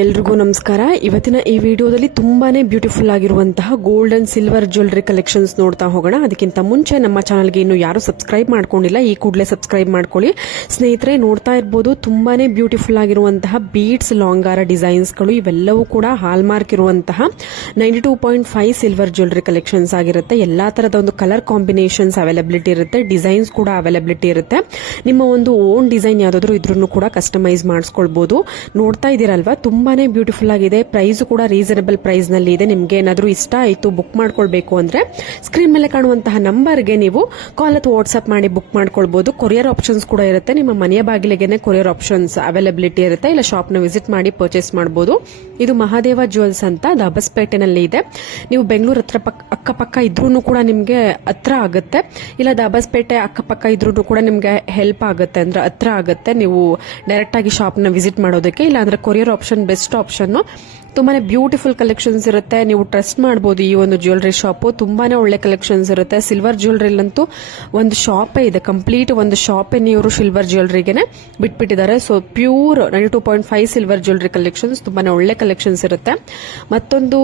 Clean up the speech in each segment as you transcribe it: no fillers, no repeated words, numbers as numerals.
ಎಲ್ರಿಗೂ ನಮಸ್ಕಾರ. ಇವತ್ತಿನ ಈ ವಿಡಿಯೋದಲ್ಲಿ ತುಂಬಾನೇ ಬ್ಯೂಟಿಫುಲ್ ಆಗಿರುವಂತಹ gold and silver jewellery collections ನೋಡ್ತಾ ಹೋಗೋಣ. ಅದಕ್ಕಿಂತ ಮುಂಚೆ ನಮ್ಮ ಚಾನಲ್ಗೆ ಇನ್ನು ಯಾರು ಸಬ್ಸ್ಕ್ರೈಬ್ ಮಾಡ್ಕೊಂಡಿಲ್ಲ, ಈ ಕೂಡಲೇ ಸಬ್ಸ್ಕ್ರೈಬ್ ಮಾಡ್ಕೊಳ್ಳಿ. ಸ್ನೇಹಿತರೆ, ನೋಡ್ತಾ ಇರ್ಬೋದು ತುಂಬಾನೇ ಬ್ಯೂಟಿಫುಲ್ ಆಗಿರುವಂತಹ ಬೀಡ್ಸ್ ಲಾಂಗಾರ ಡಿಸೈನ್ಸ್ಗಳು ಇವೆಲ್ಲವೂ ಕೂಡ ಹಾಲ್ ಮಾರ್ಕ್ ಇರುವಂತಹ 92.5 ಸಿಲ್ವರ್ ಜ್ಯುವೆಲರಿ ಕಲೆಕ್ಷನ್ಸ್ ಆಗಿರುತ್ತೆ. ಎಲ್ಲಾ ತರದ ಒಂದು ಕಲರ್ ಕಾಂಬಿನೇಷನ್ಸ್ ಅವೈಲಬಿಲಿಟಿ ಇರುತ್ತೆ, ಡಿಸೈನ್ಸ್ ಕೂಡ ಅವೈಲಬಿಲಿಟಿ ಇರುತ್ತೆ. ನಿಮ್ಮ ಒಂದು ಓನ್ ಡಿಸೈನ್ ಯಾವ್ದಾದ್ರು ಇದ್ರೂ ಕೂಡ ಕಸ್ಟಮೈಸ್ ಮಾಡಿಸ್ಕೊಳ್ಬಹುದು. ನೋಡ್ತಾ ಇದೀರಲ್ವಾ, ತುಂಬಾನೇ ಬ್ಯೂಟಿಫುಲ್ ಆಗಿದೆ. ಪ್ರೈಸ್ ಕೂಡ ರೀಸನಬಲ್ ಪ್ರೈಸ್ ನಲ್ಲಿ ಇದೆ. ನಿಮ್ಗೆ ಏನಾದ್ರೂ ಇಷ್ಟ ಆಯ್ತು ಬುಕ್ ಮಾಡ್ಕೊಳ್ಬೇಕು ಅಂದ್ರೆ ಸ್ಕ್ರೀನ್ ಮೇಲೆ ಕಾಣುವಂತಹ ನಂಬರ್ಗೆ ನೀವು ಕಾಲ್ ಅಥವಾ ವಾಟ್ಸ್ಆಪ್ ಮಾಡಿ ಬುಕ್ ಮಾಡ್ಕೊಳ್ಬಹುದು. ಕೊರಿಯರ್ ಆಪ್ಷನ್ಸ್ ಕೂಡ ಇರುತ್ತೆ. ನಿಮ್ಮ ಮನೆಯ ಬಾಗಿಲಿಗೆನೆ ಕೊರಿಯರ್ ಆಪ್ಷನ್ಸ್ ಅವೈಲಬಿಲಿಟಿ ಇರುತ್ತೆ. ಇಲ್ಲ ಶಾಪ್ ನ ವಿಸಿಟ್ ಮಾಡಿ ಪರ್ಚೇಸ್ ಮಾಡಬಹುದು. ಇದು ಮಹಾದೇವ ಜ್ಯುವೆಲ್ಸ್ ಅಂತ ದಾಬಸ್ಪೇಟೆನಲ್ಲಿ ಇದೆ. ನೀವು ಬೆಂಗಳೂರು ಹತ್ರ ಅಕ್ಕಪಕ್ಕ ಇದ್ರೂ ಕೂಡ ನಿಮ್ಗೆ ಹತ್ರ ಆಗುತ್ತೆ. ಇಲ್ಲ ದಾಬಸ್ಪೇಟೆ ಅಕ್ಕಪಕ್ಕ ಇದ್ರೂ ಕೂಡ ನಿಮ್ಗೆ ಹೆಲ್ಪ್ ಆಗುತ್ತೆ, ಅಂದ್ರೆ ಹತ್ರ ಆಗುತ್ತೆ. ನೀವು ಡೈರೆಕ್ಟ್ ಆಗಿ ಶಾಪ್ ನ ವಿಸಿಟ್ ಮಾಡೋದಕ್ಕೆ. ಇಲ್ಲ ಅಂದ್ರೆ ಕೊರಿಯರ್ ಆಪ್ಷನ್ ಬೆಸ್ಟ್ ಆಪ್ಷನ್. ತುಂಬಾನೇ ಬ್ಯೂಟಿಫುಲ್ ಕಲೆಕ್ಷನ್ಸ್ ಇರುತ್ತೆ. ನೀವು ಟ್ರಸ್ಟ್ ಮಾಡಬಹುದು ಈ ಒಂದು ಜ್ಯುವೆಲರಿ ಶಾಪ್. ತುಂಬಾನೇ ಒಳ್ಳೆ ಕಲೆಕ್ಷನ್ಸ್ ಇರುತ್ತೆ. ಸಿಲ್ವರ್ ಜ್ಯುವೆಲರಿಲಂತೂ ಒಂದು ಶಾಪೇ ಇದೆ, ಕಂಪ್ಲೀಟ್ ಒಂದು ಶಾಪೇ ನೀವು ಸಿಲ್ವರ್ ಜ್ಯುವೆಲರಿಗೆನೆ ಬಿಟ್ಬಿಟ್ಟಿದ್ದಾರೆ. So pure 92.5 silver jewellery collections, ತುಂಬಾನೇ ಒಳ್ಳೆ ಕಲೆಕ್ಷನ್ಸ್ ಇರುತ್ತೆ. ಮತ್ತೊಂದು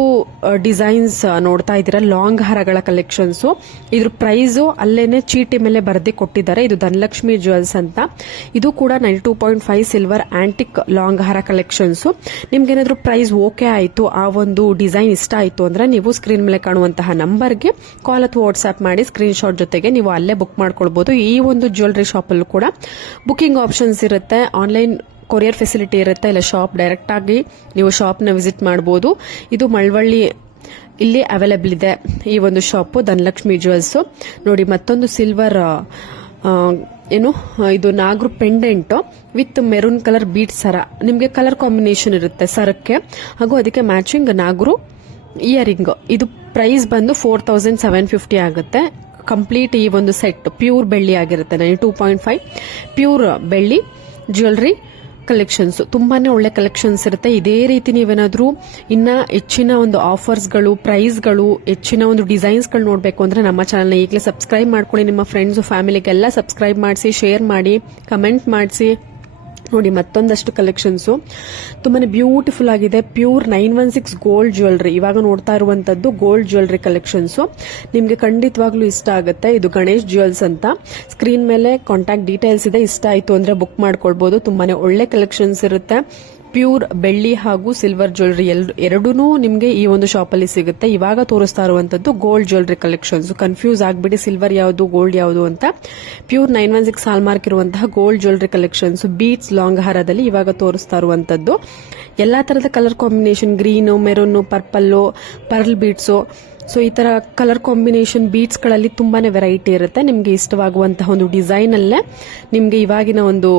ಡಿಸೈನ್ಸ್ ನೋಡ್ತಾ ಇದ್ದೀರಾ, ಲಾಂಗ್ ಹಾರಗಳ ಕಲೆಕ್ಷನ್ಸ್. ಇದ್ರ ಪ್ರೈಸ್ ಅಲ್ಲೇನೆ ಚೀಟಿ ಮೇಲೆ ಬರೆದಿ ಕೊಟ್ಟಿದ್ದಾರೆ. ಇದು ಧನಲಕ್ಷ್ಮಿ ಜ್ಯುವೆಲ್ಸ್ ಅಂತ. ಇದು ಕೂಡ 92.5 ಸಿಲ್ವರ್ ಆಂಟಿಕ್ ಲಾಂಗ್ ಹಾರ ಕಲೆಕ್ಷನ್ಸ್. ನಿಮ್ಗೇನಾದ್ರೂ ಪ್ರೈಸ್ ಓಕೆ ಆಯ್ತು, ಆ ಒಂದು ಡಿಸೈನ್ ಇಷ್ಟ ಆಯ್ತು ಅಂದ್ರೆ ನೀವು ಸ್ಕ್ರೀನ್ ಮೇಲೆ ಕಾಣುವಂತಹ ನಂಬರ್ಗೆ ಕಾಲ್ ಅಥವಾ ವಾಟ್ಸ್ಆಪ್ ಮಾಡಿ ಸ್ಕ್ರೀನ್ ಶಾಟ್ ಜೊತೆಗೆ ನೀವು ಅಲ್ಲೇ ಬುಕ್ ಮಾಡ್ಕೊಳ್ಬಹುದು. ಈ ಒಂದು ಜ್ಯುವೆಲರಿ ಶಾಪ್ ಅಲ್ಲೂ ಕೂಡ ಬುಕಿಂಗ್ ಆಪ್ಷನ್ಸ್ ಇರುತ್ತೆ, ಆನ್ಲೈನ್ ಕೊರಿಯರ್ ಫೆಸಿಲಿಟಿ ಇರುತ್ತೆ. ಇಲ್ಲ ಶಾಪ್ ಡೈರೆಕ್ಟ್ ಆಗಿ ನೀವು ಶಾಪ್ ನ ವಿಸಿಟ್ ಮಾಡಬಹುದು. ಇದು ಮಳವಳ್ಳಿ ಇಲ್ಲಿ ಅವೈಲೇಬಲ್ ಇದೆ ಈ ಒಂದು ಶಾಪ್, ಧನಲಕ್ಷ್ಮಿ ಜ್ಯುವೆಲ್ಸ್. ನೋಡಿ, ಮತ್ತೊಂದು ಸಿಲ್ವರ್ ಇದು ನಾಗರು pendant with maroon colour bead ಸರ. ನಿಮ್ಗೆ ಕಲರ್ ಕಾಂಬಿನೇಷನ್ ಇರುತ್ತೆ ಸರಕ್ಕೆ, ಹಾಗೂ ಅದಕ್ಕೆ ಮ್ಯಾಚಿಂಗ್ ನಾಗರು ಇಯರಿಂಗ್. ಇದು ಪ್ರೈಸ್ ಬಂದು 4750 ಆಗುತ್ತೆ. ಕಂಪ್ಲೀಟ್ ಈ ಒಂದು ಸೆಟ್ ಪ್ಯೂರ್ ಬೆಳ್ಳಿ ಆಗಿರುತ್ತೆ. 92.5 ಪ್ಯೂರ್ ಬೆಳ್ಳಿ ಜ್ಯುವೆಲರಿ ಕಲೆಕ್ಷನ್ಸ್. ತುಂಬಾನೇ ಒಳ್ಳೆ ಕಲೆಕ್ಷನ್ಸ್ ಇರುತ್ತೆ. ಇದೇ ರೀತಿ ನೀವೇನಾದ್ರೂ ಇನ್ನ ಹೆಚ್ಚಿನ ಒಂದು ಆಫರ್ಸ್ಗಳು, ಪ್ರೈಸ್ಗಳು, ಹೆಚ್ಚಿನ ಒಂದು ಡಿಸೈನ್ಸ್ಗಳು ನೋಡಬೇಕು ಅಂದ್ರೆ ನಮ್ಮ ಚಾನಲ್ನ ಈಗಲೇ ಸಬ್ಸ್ಕ್ರೈಬ್ ಮಾಡ್ಕೊಳ್ಳಿ. ನಿಮ್ಮ ಫ್ರೆಂಡ್ಸ್ ಫ್ಯಾಮಿಲಿಗೆಲ್ಲ ಸಬ್ಸ್ಕ್ರೈಬ್ ಮಾಡಿಸಿ, ಶೇರ್ ಮಾಡಿ, ಕಮೆಂಟ್ ಮಾಡಿಸಿ. ನೋಡಿ, ಮತ್ತೊಂದಷ್ಟು ಕಲೆಕ್ಷನ್ಸ್ ತುಂಬಾನೇ ಬ್ಯೂಟಿಫುಲ್ ಆಗಿದೆ. Pure 916 gold jewellery. ಇವಾಗ ನೋಡ್ತಾ ಇರುವಂತದ್ದು ಗೋಲ್ಡ್ ಜ್ಯುವೆಲರಿ ಕಲೆಕ್ಷನ್ಸ್. ನಿಮ್ಗೆ ಖಂಡಿತವಾಗ್ಲೂ ಇಷ್ಟ ಆಗುತ್ತೆ. ಇದು ಗಣೇಶ್ ಜ್ಯುವೆಲ್ಸ್ ಅಂತ. ಸ್ಕ್ರೀನ್ ಮೇಲೆ ಕಾಂಟ್ಯಾಕ್ಟ್ ಡೀಟೇಲ್ಸ್ ಇದೆ. ಇಷ್ಟ ಆಯ್ತು ಅಂದ್ರೆ ಬುಕ್ ಮಾಡ್ಕೊಳ್ಬಹುದು. ತುಂಬಾನೇ ಒಳ್ಳೆ ಕಲೆಕ್ಷನ್ಸ್ ಇರುತ್ತೆ. ಪ್ಯೂರ್ ಬೆಳ್ಳಿ ಹಾಗೂ ಸಿಲ್ವರ್ ಜ್ಯುವೆಲರಿ ಎರಡೂ ನಿಮ್ಗೆ ಈ ಒಂದು ಶಾಪ್ ಅಲ್ಲಿ ಸಿಗುತ್ತೆ. ಇವಾಗ ತೋರಿಸ್ತಾ ಇರುವಂತದ್ದು ಗೋಲ್ಡ್ ಜ್ಯುವೆಲರಿ ಕಲೆಕ್ಷನ್ಸ್. ಕನ್ಫ್ಯೂಸ್ ಆಗ್ಬಿಡಿ ಸಿಲ್ವರ್ ಯಾವುದು ಗೋಲ್ಡ್ ಯಾವುದು ಅಂತ. ಪ್ಯೂರ್ 916 ಹಾಲ್ ಮಾರ್ಕ್ ಇರುವಂತಹ gold jewellery collections beads long ಹಾರದಲ್ಲಿ ಇವಾಗ ತೋರಿಸ್ತಾ ಇರುವಂತದ್ದು. ಎಲ್ಲಾ ತರದ colour combination, green, maroon, purple, pearl beads. So ಈ ತರ ಕಲರ್ ಕಾಂಬಿನೇಷನ್ ಬೀಟ್ಸ್ ಗಳಲ್ಲಿ ತುಂಬಾನೇ ವೆರೈಟಿ ಇರುತ್ತೆ. ನಿಮ್ಗೆ ಇಷ್ಟವಾಗುವಂತಹ ಒಂದು ಡಿಸೈನ್ ಅಲ್ಲೇ ನಿಮ್ಗೆ ಇವಾಗಿನ ಒಂದು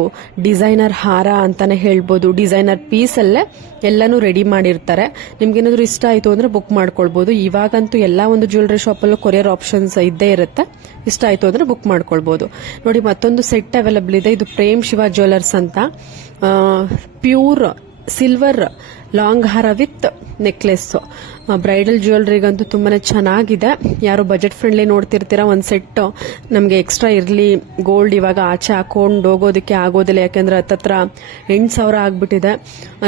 ಡಿಸೈನರ್ ಹಾರ ಅಂತಾನೆ ಹೇಳ್ಬೋದು, ಡಿಸೈನರ್ ಪೀಸ್ ಅಲ್ಲೇ ಎಲ್ಲಾನು ರೆಡಿ ಮಾಡಿರ್ತಾರೆ. ನಿಮ್ಗೆ ಏನಾದ್ರು ಇಷ್ಟ ಆಯ್ತು ಅಂದ್ರೆ ಬುಕ್ ಮಾಡ್ಕೊಳ್ಬಹುದು. ಇವಾಗಂತೂ ಎಲ್ಲಾ ಒಂದು ಜ್ಯುವೆಲರಿ ಶಾಪ್ ಅಲ್ಲೂ ಕೊರಿಯರ್ ಆಪ್ಷನ್ಸ್ ಇದ್ದೇ ಇರುತ್ತೆ. ಇಷ್ಟ ಆಯ್ತು ಅಂದ್ರೆ ಬುಕ್ ಮಾಡ್ಕೊಳ್ಬಹುದು. ನೋಡಿ, ಮತ್ತೊಂದು ಸೆಟ್ ಅವೈಲಬಲ್ ಇದೆ. ಇದು ಪ್ರೇಮ್ ಶಿವ ಜ್ಯುವೆಲರ್ಸ್ ಅಂತ. ಪ್ಯೂರ್ ಸಿಲ್ವರ್ ಲಾಂಗ್ ಹಾರ ವಿತ್ ನೆಕ್ಲೆಸ್. ಬ್ರೈಡಲ್ ಜ್ಯುವೆಲರಿಗಂತೂ ತುಂಬಾನೇ ಚೆನ್ನಾಗಿದೆ. ಯಾರು ಬಜೆಟ್ ಫ್ರೆಂಡ್ಲಿ ನೋಡ್ತಿರ್ತೀರಾ, ಒಂದ್ ಸೆಟ್ ನಮ್ಗೆ ಎಕ್ಸ್ಟ್ರಾ ಇರ್ಲಿ, ಗೋಲ್ಡ್ ಇವಾಗ ಆಚೆ ಹಾಕೊಂಡು ಹೋಗೋದಕ್ಕೆ ಆಗೋದಿಲ್ಲ ಯಾಕೆಂದ್ರೆ ಹತ್ತತ್ರ 8,000 ಆಗ್ಬಿಟ್ಟಿದೆ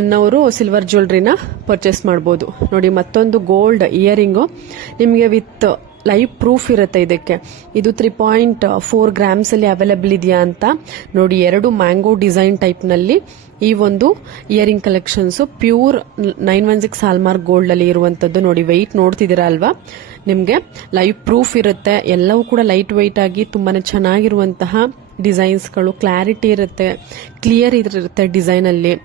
ಅನ್ನೋರು ಸಿಲ್ವರ್ ಜ್ಯುವೆಲರಿನ ಪರ್ಚೇಸ್ ಮಾಡಬಹುದು. ನೋಡಿ, ಮತ್ತೊಂದು ಗೋಲ್ಡ್ ಇಯರಿಂಗು ನಿಮ್ಗೆ ವಿತ್ ಲೈವ್ ಪ್ರೂಫ್ ಇರುತ್ತೆ ಇದಕ್ಕೆ. ಇದು 3.4 ಗ್ರಾಮ್ಸ್ ಅಲ್ಲಿ ಅವೈಲೇಬಲ್ ಇದೆಯಾ ಅಂತ ನೋಡಿ. 2 ಮ್ಯಾಂಗೋ ಡಿಸೈನ್ ಟೈಪ್ ನಲ್ಲಿ ಈ ಒಂದು ಇಯರಿಂಗ್ ಕಲೆಕ್ಷನ್ಸ್ ಪ್ಯೂರ್ 916 ಹಾಲ್ ಮಾರ್ಕ್ ಗೋಲ್ಡ್ ಅಲ್ಲಿ ಇರುವಂತದ್ದು. ನೋಡಿ, ವೆಯ್ಟ್ ನೋಡ್ತಿದ್ದೀರಾ ಅಲ್ವಾ, ನಿಮ್ಗೆ ಲೈವ್ ಪ್ರೂಫ್ ಇರುತ್ತೆ. ಎಲ್ಲವೂ ಕೂಡ ಲೈಟ್ ವೆಯ್ಟ್ ಆಗಿ ತುಂಬಾನೇ ಚೆನ್ನಾಗಿರುವಂತಹ ಡಿಸೈನ್ಸ್ಗಳು, ಕ್ಲಾರಿಟಿ ಇರುತ್ತೆ, ಕ್ಲಿಯರ್ ಇರುತ್ತೆ ಡಿಸೈನ್ ಅಲ್ಲಿ.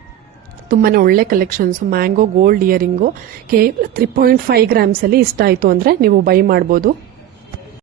ತುಂಬಾನೇ ಒಳ್ಳೆ ಕಲೆಕ್ಷನ್ಸ್. ಮ್ಯಾಂಗೋ ಗೋಲ್ಡ್ ಇಯರಿಂಗು ಕೇವಲ 3.5 ಗ್ರಾಮ್ಸ್ ಅಲ್ಲಿ ಇಷ್ಟ ಆಯ್ತು ಅಂದ್ರೆ ನೀವು ಬೈ ಮಾಡಬಹುದು.